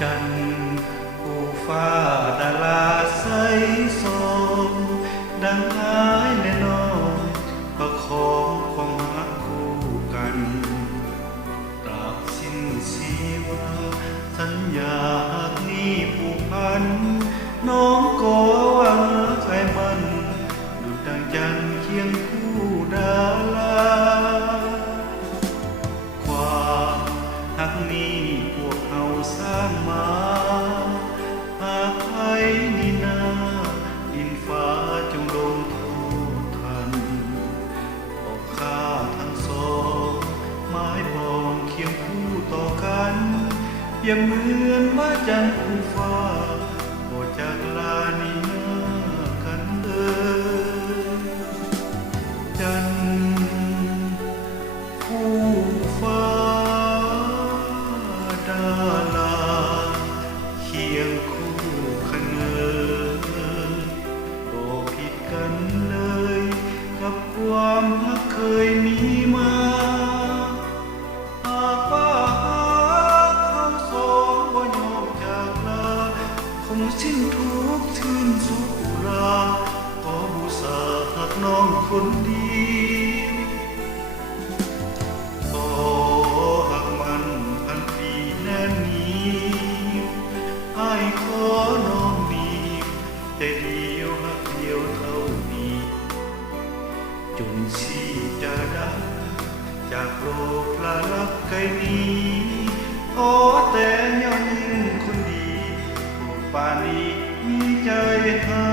จันทร์ผู้ฟ้าดาราใสสมดังหายแน่นอนประคองความรักคู่กันตราบสิ้นชีวาสัญญาหากนี้ผูกพันน้องก็หวังใจมันดุจดังจันทร์เคียงคู่ดาราความหักนี้พวกเราสร้างมาหากใครนี่นาดินฟ้าจงลงโทษทันบอกข้าทั้งสองไม้ปองเคียงคู่ต่อกันอย่าเหมือนว่าจันทร์คู่ฟ้าโปรดจากลานี่นากันจันทร์คู่ฟ้าดาราเคียงคู่กันบ่ผิดกันเลยกับความรักเคยมีมาหากว่าเขาสองบ่ยอมจากลาคงสิ้นทุกข์ชื่นสุราขอบูชาหักน้องคนดีต่อหักมันพันปีแน่นนี้อ้ายขอน้องมีแต่เดียวหักเดียวเท่านี้จนชีจะดับจากโลกลาลับไกลนี้ขอแต่ย้อนยิ่งคนดีพวกป่านนี้มีใจหา